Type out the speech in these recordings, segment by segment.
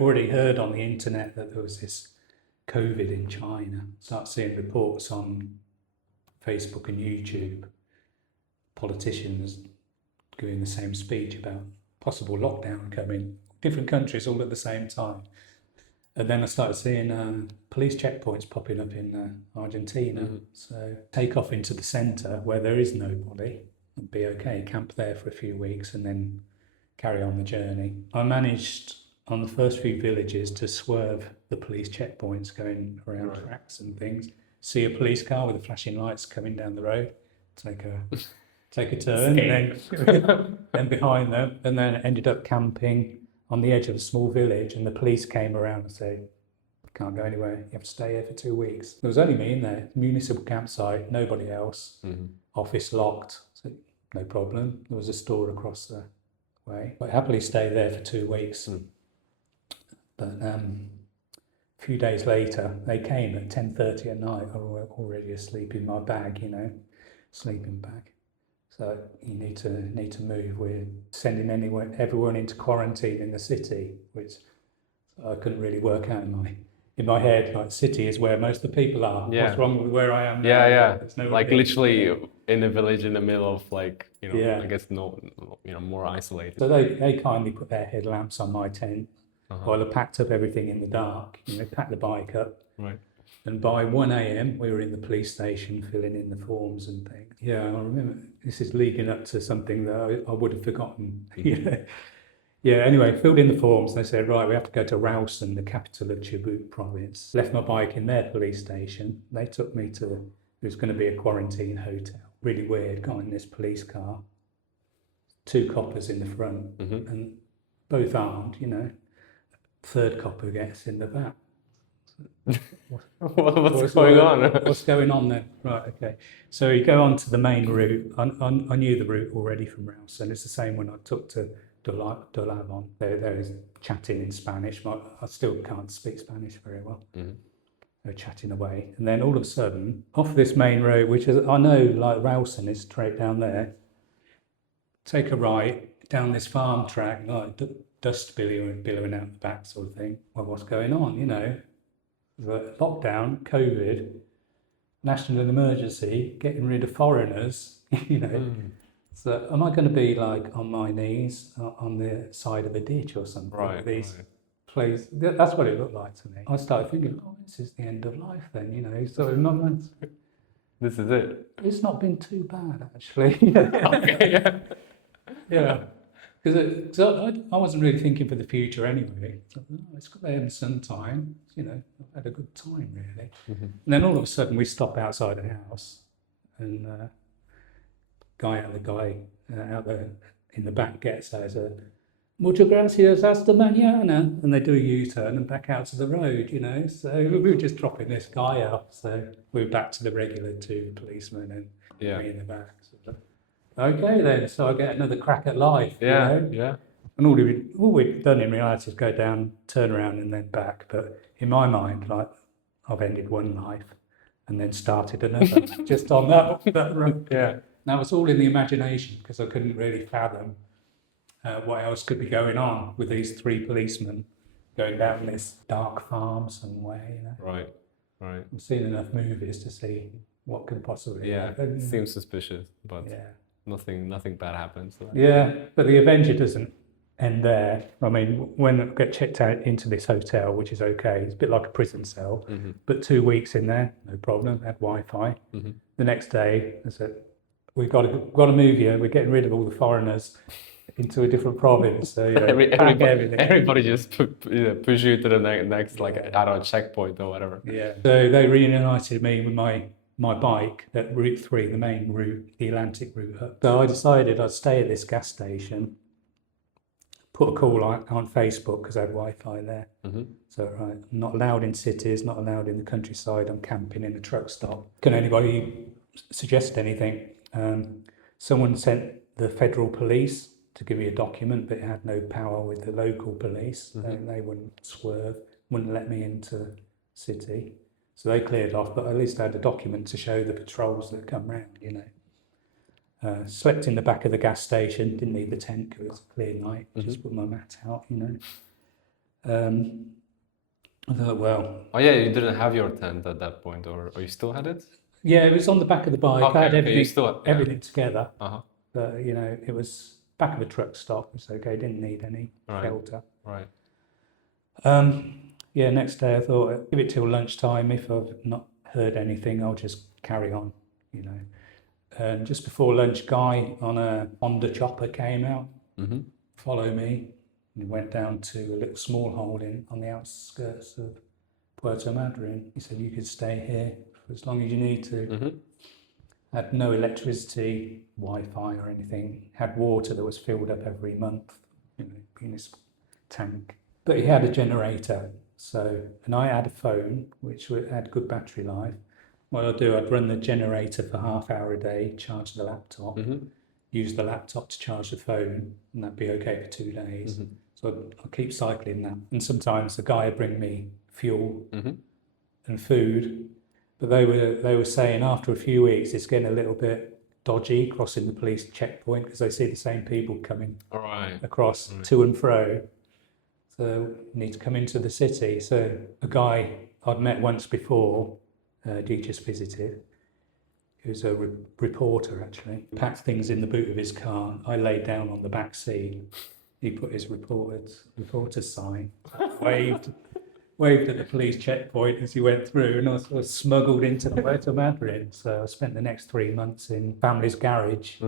already heard on the internet that there was this COVID in China. Start seeing reports on Facebook and YouTube, politicians giving the same speech about possible lockdown coming, different countries all at the same time. And then I started seeing police checkpoints popping up in Argentina. So take off into the centre where there is nobody and be okay, camp there for a few weeks and then carry on the journey. I managed on the first few villages to swerve the police checkpoints going around tracks and things, see a police car with the flashing lights coming down the road, take a turn and behind them, and then ended up camping on the edge of a small village, and the police came around and said, can't go anywhere, you have to stay here for 2 weeks. There was only me in there, municipal campsite, nobody else, office locked, so no problem. There was a store across the way. I happily stayed there for 2 weeks. But a few days later, they came at 10:30 at night. I was already asleep in my bag, sleeping bag. So you need to move. We're sending everyone into quarantine in the city, which I couldn't really work out in my head. Like, city is where most of the people are. What's wrong with where I am now? Like literally in a village in the middle of I guess more isolated. So they kindly put their headlamps on my tent. While I packed up everything in the dark, packed the bike up. Right. And by 1 a.m, we were in the police station filling in the forms and things. Yeah, I remember this is leading up to something that I would have forgotten. Anyway, filled in the forms. They said, right, we have to go to Rausen, the capital of Chubut province. Left my bike in their police station. They took me to, it was going to be a quarantine hotel. Really weird, got in this police car. 2 coppers in the front and both armed, Third copper gets in the back. What's going on? What's going on then? Right, okay. So you go on to the main route. I knew the route already from Rouse, and it's the same one I took to Dolavon. There is chatting in Spanish. I still can't speak Spanish very well. They're chatting away. And then all of a sudden, off this main road, which is, I know, like Rausen is straight down there, take a right down this farm track, like dust billowing out the back sort of thing. Well, what's going on, The lockdown, COVID, national emergency, getting rid of foreigners, So am I going to be like on my knees on the side of a ditch or something? Right. Places, that's what it looked like to me. I started thinking, this is the end of life then, So this is it. It's not been too bad, actually. Okay, yeah. Because I wasn't really thinking for the future anyway. So, it's got there in some time, I've had a good time really. And then all of a sudden we stop outside a house, and guy out there in the back gets out, says, "Muchas gracias, hasta mañana," and they do a U-turn and back out to the road, So we were just dropping this guy off. So we were back to the regular 2 policemen and me in the back. Okay then, so I get another crack at life. Yeah. And all we've done in reality is go down, turn around, and then back. But in my mind, like, I've ended one life and then started another, just on that road. Yeah. Now it's all in the imagination because I couldn't really fathom what else could be going on with these 3 policemen going down this dark farm somewhere. Right. I've seen enough movies to see what could possibly happen. It seems suspicious, but nothing bad happens. So. Yeah, but the adventure doesn't end there. I mean, when I get checked out into this hotel, which is okay, it's a bit like a prison cell, but 2 weeks in there, no problem, had Wi-Fi. The next day, I said, we've got to move here, we're getting rid of all the foreigners into a different province. So everybody just push you to the next checkpoint or whatever. Yeah. So they reunited me with my bike at Route 3, the main route, the Atlantic route up. So I decided I'd stay at this gas station, put a call on Facebook because I had Wi-Fi there. So right, I'm not allowed in cities, not allowed in the countryside. I'm camping in a truck stop. Can anybody suggest anything? Someone sent the federal police to give me a document, but it had no power with the local police. They wouldn't swerve, wouldn't let me into the city. So they cleared off, but at least I had a document to show the patrols that come round, Slept in the back of the gas station, didn't need the tent because it was a clear night, just put my mat out, I thought, well, Oh yeah, you didn't have your tent at that point, or you still had it? yeah, it was on the back of the bike. Okay, I had okay, you still yeah. everything together, Uh-huh. but it was back of a truck stop. It's okay. Didn't need any shelter. Right. Yeah, next day I thought, give it till lunchtime. If I've not heard anything, I'll just carry on, And just before lunch, Guy on a Honda chopper came out, follow me, and went down to a little small hole on the outskirts of Puerto Madryn. He said, you could stay here for as long as you need to. Had no electricity, Wi-Fi or anything. Had water that was filled up every month, in his tank. But he had a generator, and I had a phone which had good battery life. What I'd do, I'd run the generator for half hour a day, charge the laptop, use the laptop to charge the phone, and that'd be okay for 2 days. So I'd keep cycling that. And sometimes the guy would bring me fuel and food, but they were saying after a few weeks it's getting a little bit dodgy crossing the police checkpoint because they see the same people coming across to and fro. So you need to come into the city. So a guy I'd met once before, he just visited. He was a reporter, actually. Packed things in the boot of his car. I laid down on the back seat. He put his reporter sign, waved at the police checkpoint as he went through, and I was smuggled into Puerto Madryn. So I spent the next 3 months in family's garage,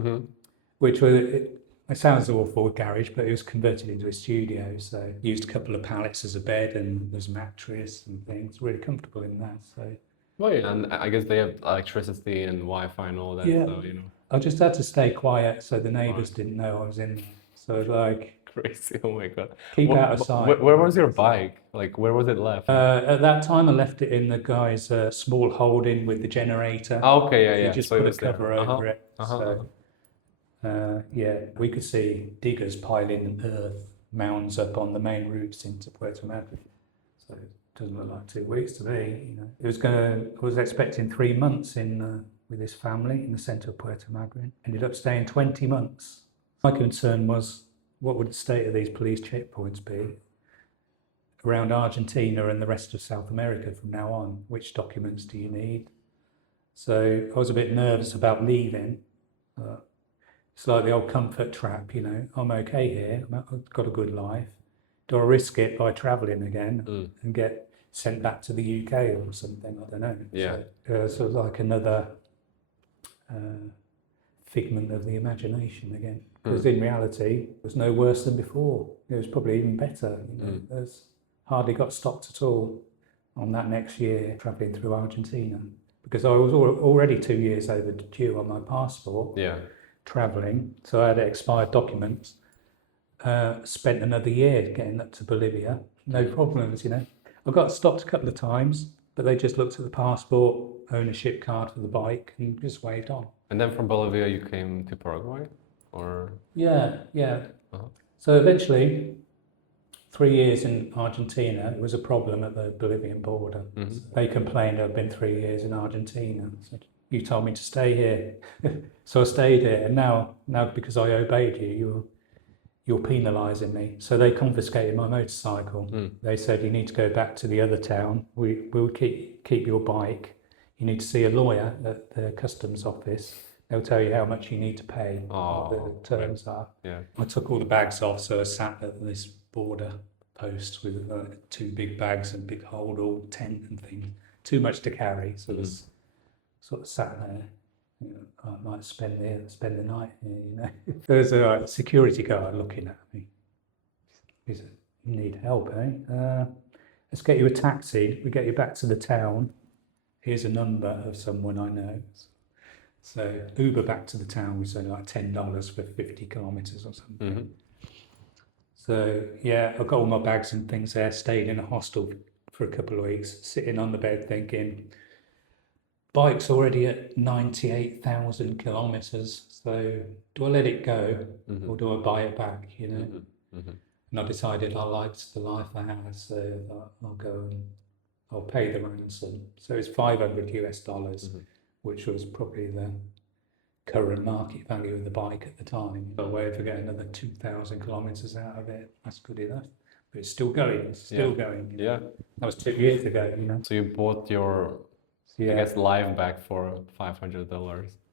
which was... It sounds awful, garage, but it was converted into a studio. So used a couple of pallets as a bed, and there's a mattress and things. Really comfortable in that. So. Well, yeah, and I guess they have electricity and Wi-Fi and all that. Yeah. So, I just had to stay quiet so the neighbours didn't know I was in there. So crazy. Oh my God. Keep out of sight. Where was your bike? Like, where was it left? At that time, I left it in the guy's small holding with the generator. Oh, okay, yeah. He just put a cover over it. We could see diggers piling earth mounds up on the main routes into Puerto Madryn. So it doesn't look like 2 weeks to me. I was expecting 3 months with his family in the centre of Puerto Madryn. Ended up staying 20 months. My concern was, what would the state of these police checkpoints be around Argentina and the rest of South America from now on? Which documents do you need? So I was a bit nervous about leaving. It's like the old comfort trap, I'm okay here, I've got a good life. Do I risk it by travelling again and get sent back to the UK or something? I don't know. Yeah. So it was like another figment of the imagination again. Because in reality, it was no worse than before. It was probably even better. There's hardly got stopped at all on that next year travelling through Argentina. Because I was already 2 years overdue on my passport. Yeah. Travelling, so I had expired documents. Spent another year getting up to Bolivia, no problems. I got stopped a couple of times, but they just looked at the passport, ownership card for the bike, and just waved on. And then from Bolivia you came to Paraguay, or? Yeah. So eventually, 3 years in Argentina, it was a problem at the Bolivian border. So they complained I'd been 3 years in Argentina. I said, you told me to stay here. So I stayed here, and now because I obeyed you, you're penalising me. So they confiscated my motorcycle. They said, you need to go back to the other town. We'll keep your bike. You need to see a lawyer at the customs office. They'll tell you how much you need to pay, what the terms are. Yeah. I took all the bags off, so I sat at this border post with 2 big bags and big hold all tent and things. Too much to carry, so was sort of sat there. I might spend the night here. There's a security guard looking at me. He said, "You need help, eh? Let's get you a taxi. We get you back to the town. Here's a number of someone I know." So Uber back to the town was only like $10 for 50 kilometres or something. So I got all my bags and things there. Stayed in a hostel for a couple of weeks, sitting on the bed thinking, bike's already at 98,000 kilometres, so do I let it go or do I buy it back, And I decided I liked the life I had, so I thought I'll go and I'll pay the ransom. So it's $500 which was probably the current market value of the bike at the time. A way to get another 2,000 kilometres out of it, that's good enough. but it's still going. It's still going. You know? Yeah. That was 2 years ago. You know. So you bought your, I guess, life back for $500.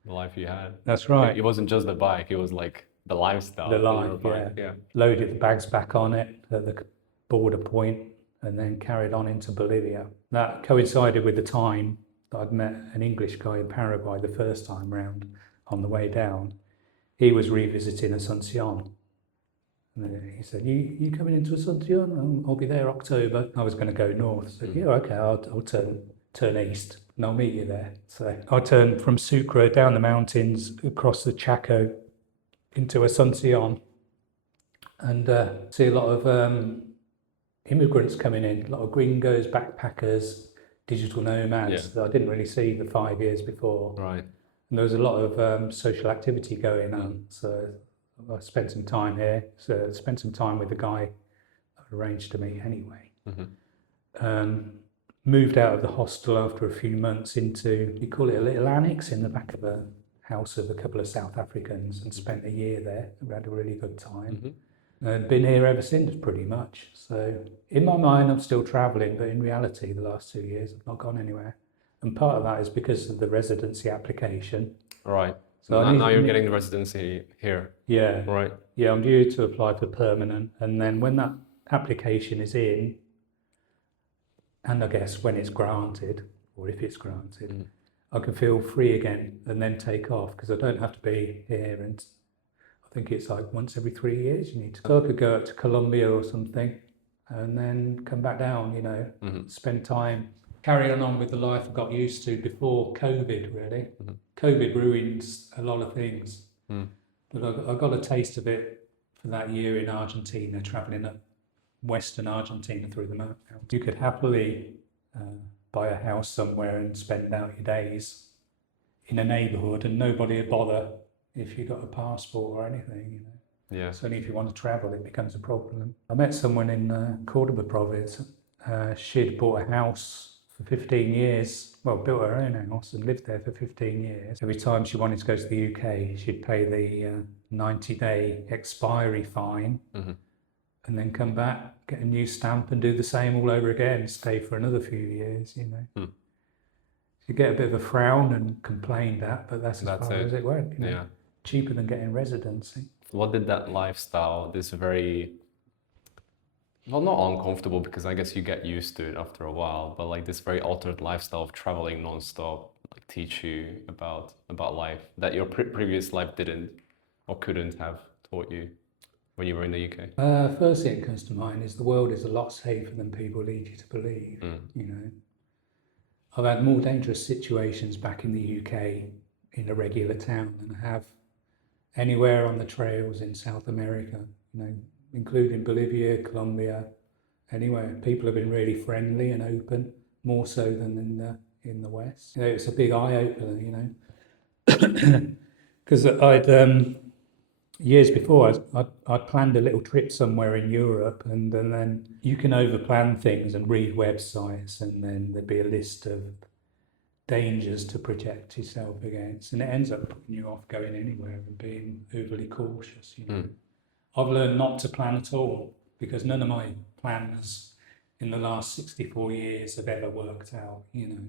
The life you had. That's right. It wasn't just the bike; it was like the lifestyle. The life, yeah. Loaded the bags back on it at the border point, and then carried on into Bolivia. That coincided with the time that I'd met an English guy in Paraguay the first time round on the way down. He was revisiting Asuncion. And he said, you coming into Asuncion? I'll be there October. I was going to go north. I said, yeah, okay, I'll turn east and I'll meet you there. So I turned from Sucre down the mountains across the Chaco into Asuncion and see a lot of immigrants coming in, a lot of gringos, backpackers, digital nomads that I didn't really see the 5 years before. Right. And there was a lot of social activity going on. So I spent some time here. So I spent some time with the guy that arranged to meet anyway. Moved out of the hostel after a few months into, you call it a little annex in the back of a house of a couple of South Africans, and spent a year there. We had a really good time. And been here ever since, pretty much. So in my mind, I'm still traveling, but in reality, the last 2 years, I've not gone anywhere. And part of that is because of the residency application. Right. So now you're getting the residency here. Yeah. Right. Yeah, I'm due to apply for permanent. And then when that application is in, and I guess when it's granted, or if it's granted, I can feel free again and then take off, because I don't have to be here. And I think it's like once every 3 years you need to. So I could go up to Colombia or something and then come back down, you know, spend time, carry on with the life I got used to before COVID, really. COVID ruined a lot of things. But I got a taste of it for that year in Argentina, travelling up Western Argentina through the mountains. You could happily buy a house somewhere and spend out your days in a neighbourhood and nobody would bother if you got a passport or anything, you know. Yeah. It's only if you want to travel it becomes a problem. I met someone in Cordoba province. She'd bought a house for 15 years, well, built her own house and lived there for 15 years. Every time she wanted to go to the UK, she'd pay the 90-day expiry fine and then come back, get a new stamp and do the same all over again, stay for another few years, you know. You get a bit of a frown and complained at, but that's as far as it went. You know? Yeah. Cheaper than getting residency. What did that lifestyle, this very, well, not uncomfortable, because I guess you get used to it after a while, but like this very altered lifestyle of traveling nonstop, like teach you about life that your previous life didn't or couldn't have taught you when you were in the UK? First thing that comes to mind is the world is a lot safer than people lead you to believe. You know, I've had more dangerous situations back in the UK in a regular town than I have anywhere on the trails in South America, you know, including Bolivia, Colombia, anywhere. People have been really friendly and open, more so than in the West. You know, it's a big eye-opener, you know. Because I'd, years before, I'd planned a little trip somewhere in Europe, and then you can overplan things and read websites, and then there'd be a list of dangers to protect yourself against, and it ends up putting you off going anywhere and being overly cautious. You know? I've learned not to plan at all, because none of my plans in the last 64 years have ever worked out, you know.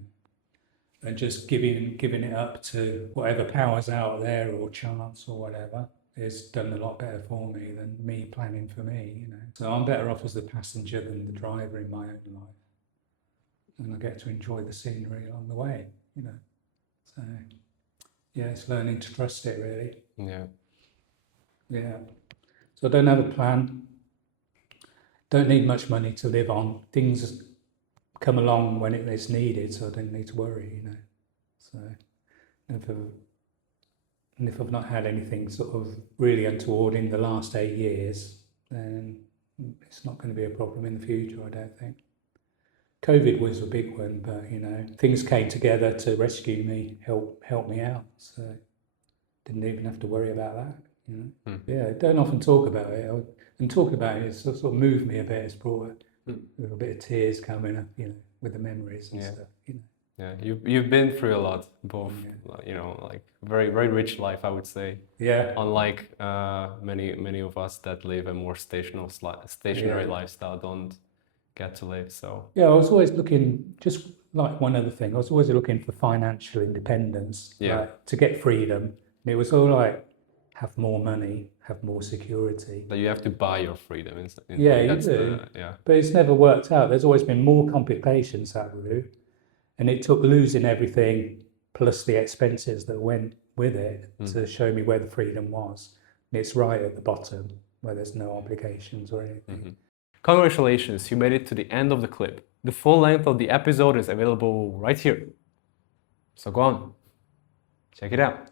And just giving it up to whatever powers out there or chance or whatever has done a lot better for me than me planning for me, you know. So I'm better off as the passenger than the driver in my own life. And I get to enjoy the scenery along the way, you know. So, yeah, it's learning to trust it, really. Yeah. Yeah. So I don't have a plan. Don't need much money to live on. Things come along when it's needed, so I don't need to worry, you know. So if I've not had anything sort of really untoward in the last 8 years, then it's not going to be a problem in the future, I don't think. COVID was a big one, but, you know, things came together to rescue me, help me out, so didn't even have to worry about that, you know. Yeah, I don't often talk about it, and talk about it sort of moved me a bit. It's brought a little bit of tears coming up, you know, with the memories and stuff, you know. Yeah, you've been through a lot, both, Yeah. you know, like very rich life, I would say. Yeah. Unlike many of us that live a more stationary Yeah. lifestyle, don't get to live. So Yeah, I was always looking, just like one other thing, I was always looking for financial independence, yeah, like to get freedom. And it was all like, have more money, have more security. that you have to buy your freedom. Yeah, Like, you that's do. yeah. But it's never worked out. There's always been more complications that route. And it took losing everything plus the expenses that went with it to show me where the freedom was. And it's right at the bottom where there's no obligations or anything. Congratulations, you made it to the end of the clip. The full length of the episode is available right here. So go on, check it out.